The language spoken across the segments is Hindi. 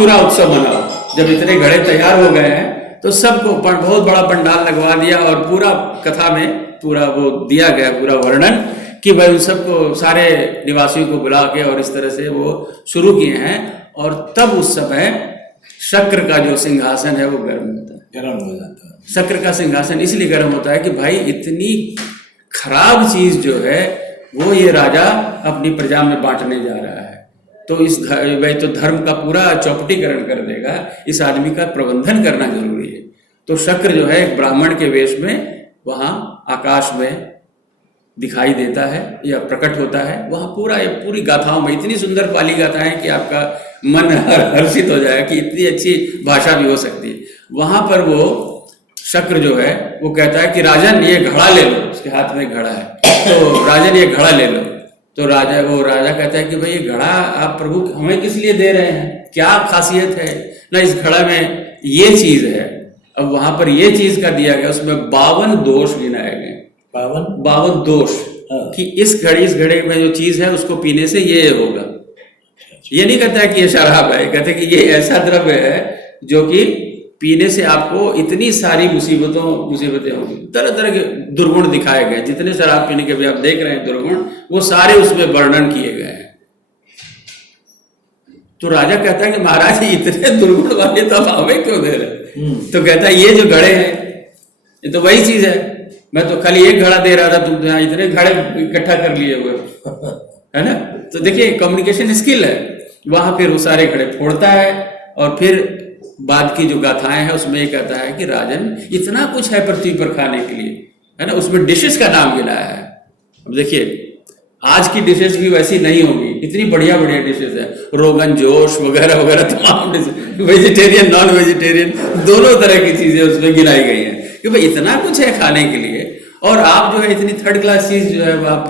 सुरा उत्सव मनाओ। जब इतने घड़े तैयार हो गए हैं तो सबको बहुत बड़ा पंडाल लगवा दिया और पूरा कथा में पूरा वो दिया गया पूरा वर्णन कि भाई उन सबको सारे निवासियों को बुला के और इस तरह से वो शुरू किए हैं। और तब उस समय शक्र का जो सिंहासन है वो गर्म होता है, गर्म हो जाता है। शक्र का सिंहासन इसलिए गर्म होता है कि भाई इतनी खराब चीज जो है वो ये राजा अपनी प्रजा में बांटने जा रहा है, तो इस भाई तो धर्म का पूरा चौपटीकरण कर देगा, इस आदमी का प्रबंधन करना जरूरी है। तो शक्र जो है एक ब्राह्मण के वेश में वहां आकाश में दिखाई देता है या प्रकट होता है। वहां पूरी गाथाओं में इतनी सुंदर पाली गाथाएं कि आपका मन हर्षित हो जाए कि इतनी अच्छी भाषा भी हो सकती है। वहां पर वो शक्र जो है वो कहता है कि राजन ये घड़ा ले लो, उसके हाथ में घड़ा है, तो राजन ये घड़ा ले लो। तो राजा कहता है कि भाई ये घड़ा आप प्रभु हमें किस लिए दे रहे हैं, क्या खासियत है ना इस घड़ा में, ये चीज है। अब वहां पर ये चीज का दिया गया, उसमें 52 दोष गिनाए गए, 52 दोष कि इस घड़े में जो चीज है उसको पीने से ये होगा। ये नहीं कहता है कि ये शराब है, कहते कि ये ऐसा द्रव्य है जो कि पीने से आपको इतनी सारी मुसीबतें होंगी, तरह तरह के दुर्गुण दिखाए गए, जितने शराब पीने के भी आप देख रहे हैं दुर्गुण, वो सारे उसमें वर्णन किए गए हैं। तो राजा कहता है कि महाराज इतने दुर्गुण वाले तो आप हमें क्यों दे रहे? तो कहता है ये जो घड़े हैं ये तो वही चीज है, मैं तो खाली एक घड़ा दे रहा था, तुम यहाँ इतने घड़े इकट्ठा कर लिए हुए है ना। तो देखिए कम्युनिकेशन स्किल है। वहां फिर वो सारे घड़े फोड़ता है और फिर बाद की जो गाथाएं हैं उसमें ये कहता है कि राजन इतना कुछ है पृथ्वी पर खाने के लिए, है ना। उसमें डिशेस का नाम गिनाया है। अब देखिए आज की डिशेस भी वैसी नहीं होगी, इतनी बढ़िया बढ़िया डिशेस है, रोगन जोश वगैरह वगैरह तमाम डिशेस, वेजिटेरियन नॉन वेजिटेरियन दोनों तरह की चीजें उसमें गिनाई गई हैं कि भाई इतना कुछ है खाने के लिए, और आप जो है इतनी थर्ड क्लास चीज जो है आप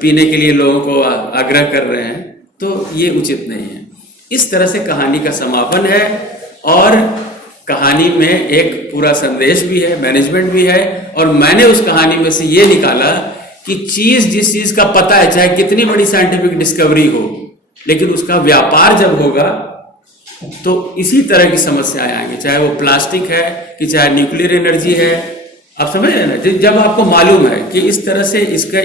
पीने के लिए लोगों को आग्रह कर रहे हैं, तो ये उचित नहीं है। इस तरह से कहानी का समापन है और कहानी में एक पूरा संदेश भी है, मैनेजमेंट भी है। और मैंने उस कहानी में से ये निकाला कि जिस चीज का पता है, चाहे कितनी बड़ी साइंटिफिक डिस्कवरी हो, लेकिन उसका व्यापार जब होगा तो इसी तरह की समस्याएं आएंगी, चाहे वो प्लास्टिक है कि चाहे न्यूक्लियर एनर्जी है। आप समझ रहे हैं ना, जब आपको मालूम है कि इस तरह से इसके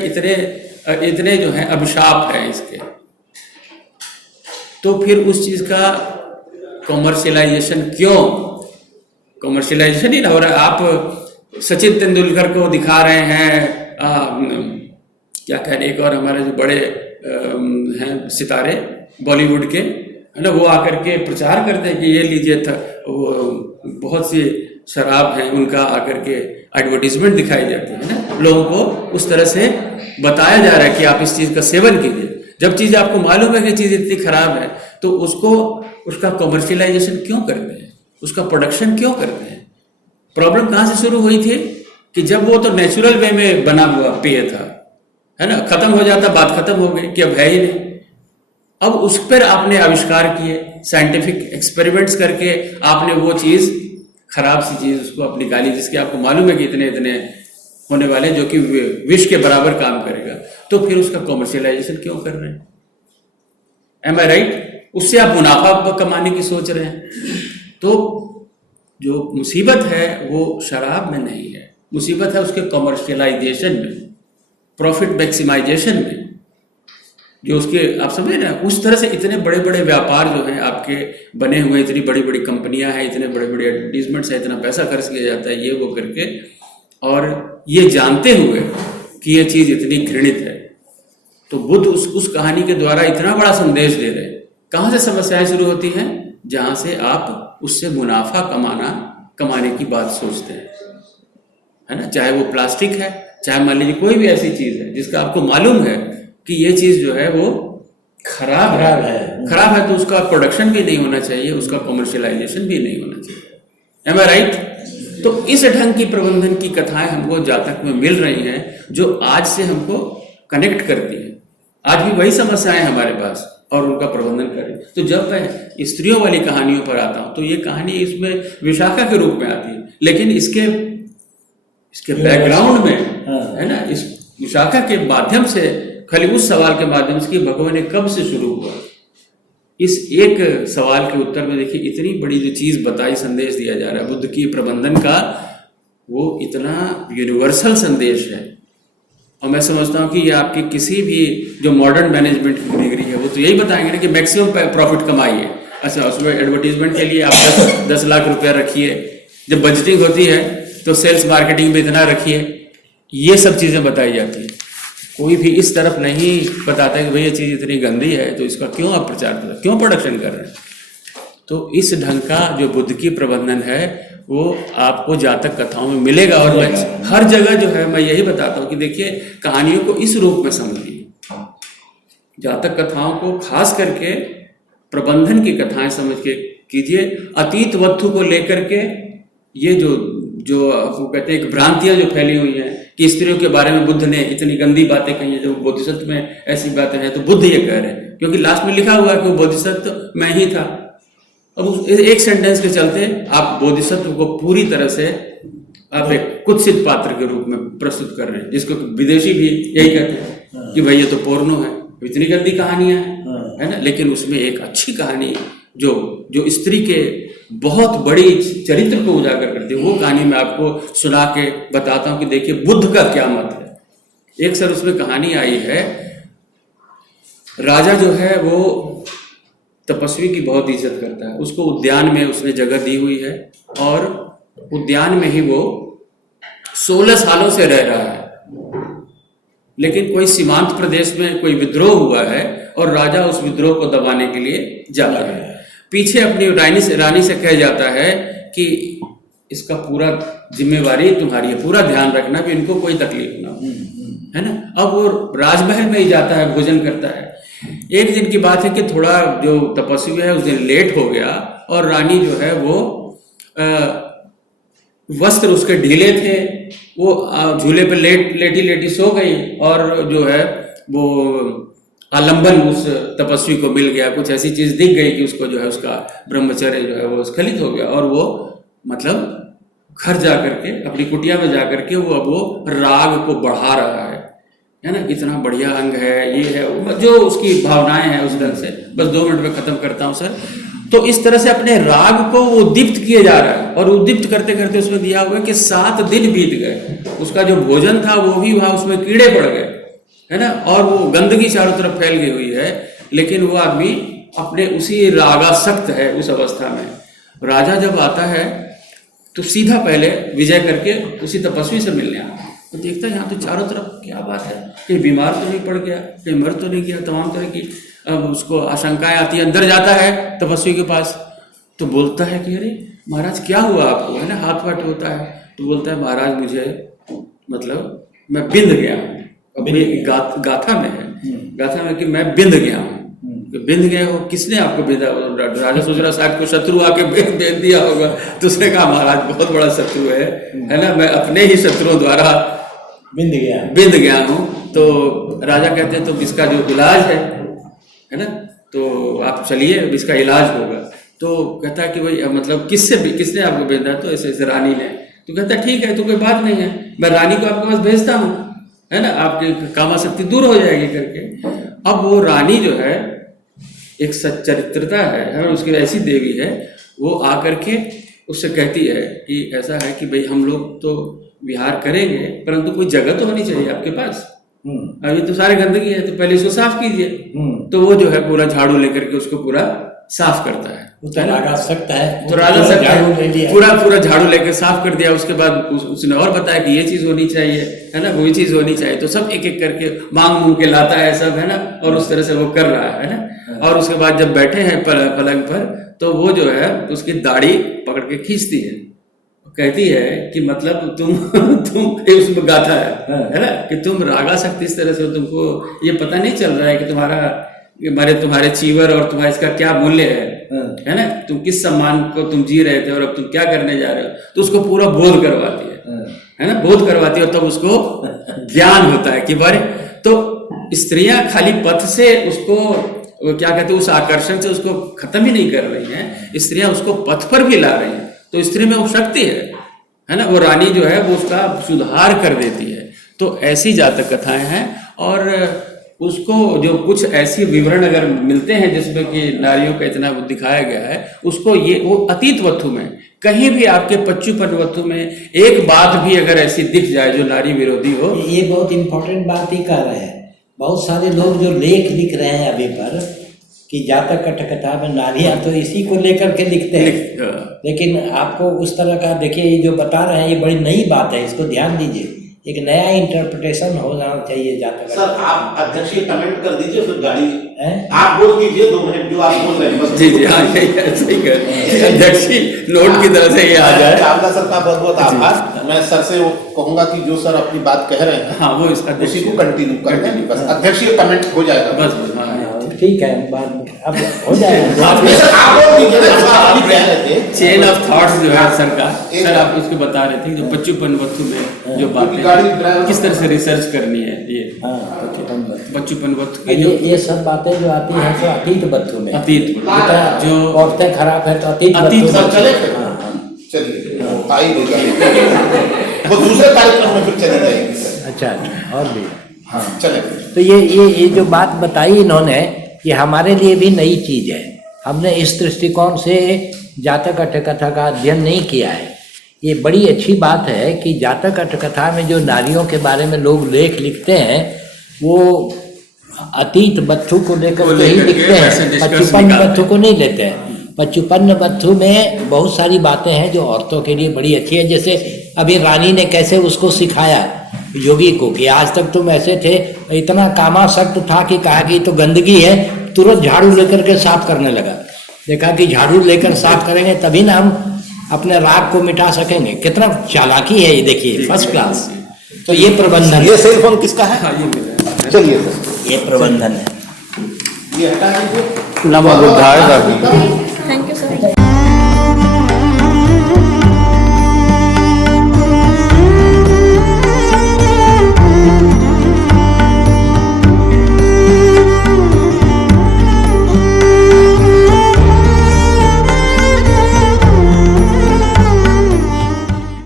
इतने जो है अभिशाप है इसके, तो फिर उस चीज का कॉमर्शियलाइजेशन क्यों, कॉमर्शियलाइजेशन ही ना हो रहा है। आप सचिन तेंदुलकर को दिखा रहे हैं, क्या कह रहे, एक और हमारे जो बड़े हैं सितारे बॉलीवुड के, है ना, वो आकर के प्रचार करते हैं कि ये लीजिए था, वो बहुत सी शराब हैं उनका आकर के एडवर्टीजमेंट दिखाई जाती है ना, लोगों को उस तरह से बताया जा रहा है कि आप इस चीज का सेवन कीजिए। जब चीज आपको मालूम है कि चीज इतनी खराब है तो उसका कॉमर्शियलाइजेशन क्यों करते हैं, उसका प्रोडक्शन क्यों करते हैं। प्रॉब्लम कहाँ से शुरू हुई थी कि जब वो तो नेचुरल वे में बना हुआ पेय था, है ना, खत्म हो जाता बात खत्म हो गई कि अब है ही नहीं। अब उस पर आपने आविष्कार किए, साइंटिफिक एक्सपेरिमेंट्स करके आपने वो चीज खराब सी चीज उसको आप निकाली जिसके आपको मालूम है कि इतने इतने होने वाले, जो कि विष के बराबर काम करेगा, तो फिर उसका कॉमर्शियलाइजेशन क्यों कर रहे हैं? एम आई राइट? उससे आप मुनाफा कमाने की सोच रहे हैं। तो जो मुसीबत है वो शराब में नहीं है, मुसीबत है उसके कॉमर्शियलाइजेशन में, प्रॉफिट मैक्सिमाइजेशन में, जो उसके आप समझे ना, उस तरह से इतने बड़े बड़े व्यापार जो हैं आपके बने हुए, इतनी बड़ी बड़ी कंपनियां हैं, इतने बड़े बड़े एडवर्टीजमेंट्स हैं, इतना पैसा खर्च किया जाता है ये वो करके, और ये जानते हुए कि ये चीज इतनी घृणित है। तो बुद्ध उस कहानी के द्वारा इतना बड़ा संदेश दे रहे हैं। कहाँ से समस्याएं शुरू होती हैं? जहां से आप उससे मुनाफा कमाने की बात सोचते हैं, है ना। चाहे वो प्लास्टिक है, चाहे मान लीजिए कोई भी ऐसी चीज है जिसका आपको मालूम है कि ये चीज जो है वो खराब है, तो उसका प्रोडक्शन भी नहीं होना चाहिए, उसका कॉमर्शियलाइजेशन भी नहीं होना चाहिए। एम आई राइट? तो इस ढंग की प्रबंधन की कथाएं हमको जातक में मिल रही हैं जो आज से हमको कनेक्ट करती हैं। आज भी वही समस्याएं हमारे पास और उनका प्रबंधन करें। तो जब मैं स्त्रियों वाली कहानियों पर आता हूं तो ये कहानी इसमें विशाखा के रूप में आती है, लेकिन इसके बैकग्राउंड में, है ना, इस विशाखा के माध्यम से, खाली उस सवाल के माध्यम से कि भगवान ने कब से शुरू हुआ, इस एक सवाल के उत्तर में देखिए इतनी बड़ी जो चीज़ बताई, संदेश दिया जा रहा है बुद्ध की प्रबंधन का, वो इतना यूनिवर्सल संदेश है। और मैं समझता हूँ कि ये आपकी किसी भी जो मॉडर्न मैनेजमेंट की डिग्री है वो तो यही बताएंगे ना कि मैक्सिमम प्रॉफिट कमाइए। अच्छा, उसमें एडवर्टीजमेंट के लिए आप 10 लाख रुपया रखिए, जब बजटिंग होती है तो सेल्स मार्केटिंग में इतना रखिए, ये सब चीज़ें बताई जाती है। कोई भी इस तरफ नहीं बताता है कि भाई ये चीज़ इतनी गंदी है तो इसका क्यों आप प्रचार कर रहे हैं, क्यों प्रोडक्शन कर रहे हैं। तो इस ढंग का जो बुद्ध की प्रबंधन है वो आपको जातक कथाओं में मिलेगा। और मैं हर जगह जो है मैं यही बताता हूँ कि देखिए कहानियों को इस रूप में समझिए, जातक कथाओं को खास करके प्रबंधन की कथाएं समझ के कीजिए। अतीत वस्तु को लेकर के ये जो आपको कहते हैं एक भ्रांतियां जो फैली हुई हैं कि स्त्रियों के बारे में बुद्ध ने इतनी गंदी बातें कही हैं, जो बोधिसत्व में ऐसी बातें हैं तो बुद्ध ये कह रहे हैं, क्योंकि लास्ट में लिखा हुआ है कि वो बोधिसत्व मैं ही था। अब उस एक सेंटेंस के चलते आप बोधिसत्व को पूरी तरह से आप एक कुत्सित पात्र के रूप में प्रस्तुत कर रहे हैं, जिसको विदेशी भी यही कहते हैं कि भाई ये तो पोर्नो है, इतनी गंदी कहानियां हैं, है ना। लेकिन उसमें एक अच्छी कहानी जो स्त्री के बहुत बड़ी चरित्र को उजागर करती है, वो कहानी मैं आपको सुना के बताता हूँ कि देखिए बुद्ध का क्या मत है। एक सर उसमें कहानी आई है, राजा जो है वो तपस्वी की बहुत इज्जत करता है, उसको उद्यान में उसने जगह दी हुई है और उद्यान में ही वो 16 सालों से रह रहा है। लेकिन कोई सीमांत प्रदेश में कोई विद्रोह हुआ है और राजा उस विद्रोह को दबाने के लिए जाता है। पीछे अपनी रानी से कह जाता है कि इसका पूरा जिम्मेवारी तुम्हारी है, पूरा ध्यान रखना भी इनको कोई तकलीफ ना हो, है ना। अब वो राजमहल में ही जाता है, भोजन करता है। एक दिन की बात है कि थोड़ा जो तपस्वी है उस दिन लेट हो गया और रानी जो है वो वस्त्र उसके ढीले थे, वो झूले पे लेटी सो गई और जो है वो आलंबन उस तपस्वी को मिल गया, कुछ ऐसी चीज दिख गई कि उसको जो है उसका ब्रह्मचर्य जो है वो स्खलित हो गया और वो मतलब घर जा करके अपनी कुटिया में जा करके वो राग को बढ़ा रहा है ना। कितना बढ़िया अंग है, ये है, जो उसकी भावनाएं हैं उस ढंग से। बस 2 मिनट में खत्म करता हूँ सर। तो इस तरह से अपने राग को वो उद्दीप्त किए जा रहा है और उद्दीप्त करते करते उसमें दिया हुआ है कि 7 दिन बीत गए, उसका जो भोजन था वो भी वहां उसमें कीड़े पड़ गए, है ना, और वो गंदगी चारों तरफ फैल गई हुई है। लेकिन वो आदमी अपने उसी रागासक्त है उस अवस्था में। राजा जब आता है तो सीधा पहले विजय करके उसी तपस्वी से मिलने आता है, तो देखता है यहाँ तो चारों तरफ क्या बात है, कहीं बीमार तो नहीं पड़ गया, कहीं मर तो नहीं गया, तमाम तरह की अब उसको आशंकाएं आती है। अंदर जाता है तपस्वी के पास तो बोलता है कि अरे महाराज क्या हुआ आपको, है ना, हाथ वाट होता है। तो बोलता है महाराज मुझे मतलब मैं बिंद गया हूँ, गाथा में है, गाथा में कि मैं बिंद गया हूँ। बिंद गए हो, किसने आपको बिंदा? राजा सोच रहा शायद कोई शत्रु आके बिंद दिया होगा। तो उसने कहा महाराज बहुत बड़ा शत्रु है ना, मैं अपने ही शत्रुओं द्वारा बिंद गया हूँ। तो राजा कहते हैं तो इसका जो इलाज है ना, तो आप चलिए इसका इलाज होगा। तो कहता है कि भाई मतलब किसने आपको भेजा? तो ऐसे रानी ने। तो कहता है ठीक है, तो कोई बात नहीं है, मैं रानी को आपके पास भेजता हूँ, है ना, आपकी कामासक्ति दूर हो जाएगी करके। अब वो रानी जो है एक सच्चरित्रता है, उसकी ऐसी देवी है, वो आकर के उससे कहती है कि ऐसा है कि भाई हम लोग तो विहार करेंगे परंतु कोई जगह तो होनी चाहिए आपके पास, अभी तो सारी गंदगी है, तो पहले इसको साफ कीजिए। तो वो जो है पूरा झाड़ू लेकर के उसको पूरा साफ करता है। तो राजा सख्त है, तो राजा सख्त है, पूरा झाड़ू लेकर साफ कर दिया। उसके बाद उसने और बताया कि ये चीज होनी चाहिए, है ना, वो चीज होनी चाहिए। तो सब एक एक करके मांग के लाता है सब, है ना, और उस तरह से वो कर रहा है ना। और उसके बाद जब बैठे हैं पलंग पर तो वो जो है उसकी दाढ़ी पकड़ के खींचती है, कहती है कि मतलब तुम उसमें गाथा है ना, कि तुम रागा शक्ति इस तरह से, तुमको ये पता नहीं चल रहा है कि तुम्हारे चीवर और तुम्हारा इसका क्या मूल्य है ना, तुम किस सम्मान को तुम जी रहे थे और अब तुम क्या करने जा रहे हो। तो उसको पूरा बोध करवाती है ना, बोध करवाती है और तब उसको ज्ञान होता है कि बारे। तो स्त्रियां खाली पथ से उसको क्या कहते हैं, उस आकर्षण से उसको खत्म ही नहीं कर रही हैं, स्त्रियां उसको पथ पर भी ला रही हैं। तो स्त्री में वो शक्ति है ना, वो रानी जो है वो उसका सुधार कर देती है। तो ऐसी जातक कथाएं हैं। और उसको जो कुछ ऐसी विवरण अगर मिलते हैं जिसमें कि नारियों का इतना दिखाया गया है, उसको ये वो अतीत वस्तु में कहीं भी आपके पच्चूपन वस्तु में एक बात भी अगर ऐसी दिख जाए जो नारी विरोधी हो। ये बहुत इम्पोर्टेंट बात ही कर रहे हैं। बहुत सारे लोग जो लेख लिख रहे हैं अभी पर कि जातक कथकथा में नारियां, तो इसी को लेकर के लिखते हैं, लेकिन आपको उस तरह का देखिए ये जो बता रहे हैं ये बड़ी नई बात है, इसको ध्यान दीजिए। एक नया इंटरप्रिटेशन हो जाना चाहिए जातक। सर आप अध्यक्ष कमेंट कर दीजिए, फिर गाड़ी आप बोल दीजिए 2 मिनट जो आप बोल रहे हैं बस। जी जी हाँ सही कर अध्यक्ष नोट की तरह से ये आ जाए। चावला सर का बहुत बहुत आभार। मैं सर से कहूंगा कि जो सर अपनी बात कह रहे हैं हाँ वो उसी को कंटिन्यू कर दें, बस अध्यक्ष कमेंट हो जाएगा बस बस हाँ ठीक है, बाद में अब हो जाएगा। आप बोल दीजिए ना जो आप अभी कह रहे थे। चेन ऑफ थॉट्स जो है सर का, सर आप उसको बता रहे थे जो पच्चूपन वस्तु में जो बातें किस तरह से रिसर्च करनी है, ये पच्चूपन वस्तु की ये सब बातें जो आती हैं तो अतीत वस्तु में, अतीत जो औरतें खराब है तो अतीत चले चलिए वो दूसरे कार्यक्रम में फिर चले जाएंगे। अच्छा और भी हाँ चले। तो ये जो बात बताई इन्होंने, ये हमारे लिए भी नई चीज़ है। हमने इस दृष्टिकोण से जातक अट्ठकथा का अध्ययन नहीं किया है। ये बड़ी अच्छी बात है कि जातक अट्ठकथा में जो नारियों के बारे में लोग लेख लिखते हैं वो अतीत बच्चों को लेकर के ही लिखते हैं, पच्चूपन बच्चों को नहीं लेते हैं। पच्चूपन बच्चों में बहुत सारी बातें हैं जो औरतों के लिए बड़ी अच्छी है। जैसे अभी रानी ने कैसे उसको सिखाया योगी को कि आज तक तुम ऐसे थे, इतना कामासक्त था कि कहा कि तो गंदगी है, तुरंत झाड़ू लेकर के साफ करने लगा। देखा कि झाड़ू लेकर साफ करेंगे तभी ना हम अपने राग को मिटा सकेंगे। कितना चालाकी है ये, देखिए फर्स्ट क्लास। तो ये प्रबंधन। ये सेल फोन किसका है? हाँ ये चलिए सर ये प्रबंधन है। ये हटा दीजिए। नमो बुद्धाय।